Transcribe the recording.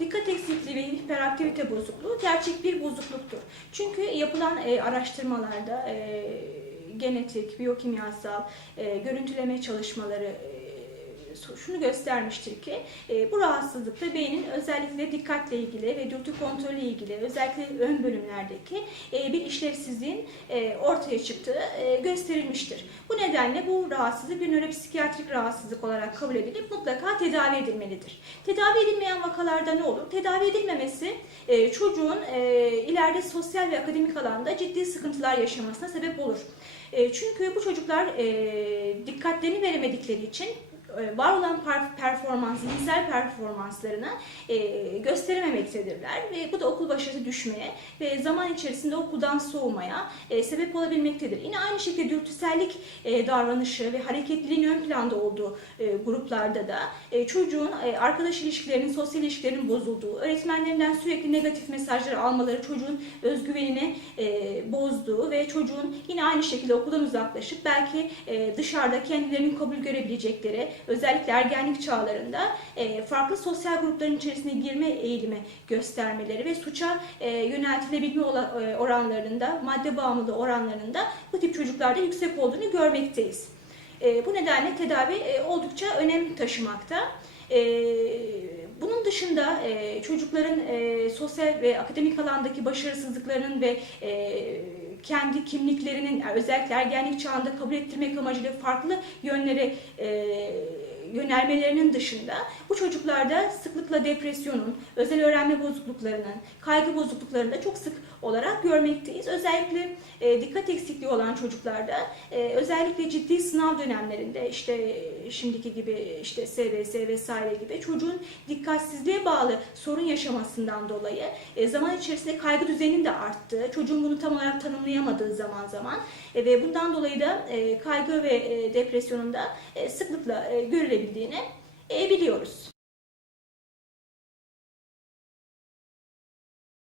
Dikkat eksikliği ve hiperaktivite bozukluğu gerçek bir bozukluktur. Çünkü yapılan e, araştırmalarda e, genetik, biyokimyasal, e, görüntüleme çalışmaları e, şunu göstermiştir ki e, bu rahatsızlıkta beynin özellikle dikkatle ilgili ve dürtü kontrolü ilgili özellikle ön bölümlerdeki e, bir işlevsizliğin e, ortaya çıktığı e, gösterilmiştir. Bu nedenle bu rahatsızlık bir nöropsikiyatrik rahatsızlık olarak kabul edilip mutlaka tedavi edilmelidir. Tedavi edilmeyen vakalarda ne olur? Tedavi edilmemesi e, çocuğun e, ileride sosyal ve akademik alanda ciddi sıkıntılar yaşamasına sebep olur. E, çünkü bu çocuklar e, dikkatlerini veremedikleri için e, var olan per- performans, zihinsel performanslarını e, gösterememektedirler ve bu da okul başarısı düşmeye ve zaman içerisinde okuldan soğumaya e, sebep olabilmektedir. Yine aynı şekilde dürtüsellik e, davranışı ve hareketliliğin ön planda olduğu e, gruplarda da e, çocuğun e, arkadaş ilişkilerinin, sosyal ilişkilerinin bozulduğu, öğretmenlerinden sürekli negatif mesajlar almaları çocuğun özgüvenini e, bozduğu ve çocuğun yine aynı şekilde okuldan uzaklaşıp belki e, dışarıda kendilerinin kabul görebilecekleri, özellikle ergenlik çağlarında e, farklı sosyal grupların içerisine girme eğilimi göstermeleri ve suça e, yöneltilebilme e, oranlarında, madde bağımlılığı oranlarında bu tip çocuklarda yüksek olduğunu görmekteyiz. E, bu nedenle tedavi e, oldukça önem taşımakta. E, dışında e, çocukların e, sosyal ve akademik alandaki başarısızlıklarının ve e, kendi kimliklerinin özellikle ergenlik çağında kabul ettirmek amacıyla farklı yönlere e, yönelmelerinin dışında bu çocuklarda sıklıkla depresyonun, özel öğrenme bozukluklarının, kaygı bozukluklarını da çok sık olarak görmekteyiz. Özellikle e, dikkat eksikliği olan çocuklarda e, özellikle ciddi sınav dönemlerinde işte şimdiki gibi işte SBS vesaire gibi çocuğun dikkatsizliğe bağlı sorun yaşamasından dolayı e, zaman içerisinde kaygı düzeyinin de arttığı, çocuğun bunu tam olarak tanımlayamadığı zaman zaman e, ve bundan dolayı da e, kaygı ve e, depresyonun da e, sıklıkla e, görülebildiğini e, biliyoruz.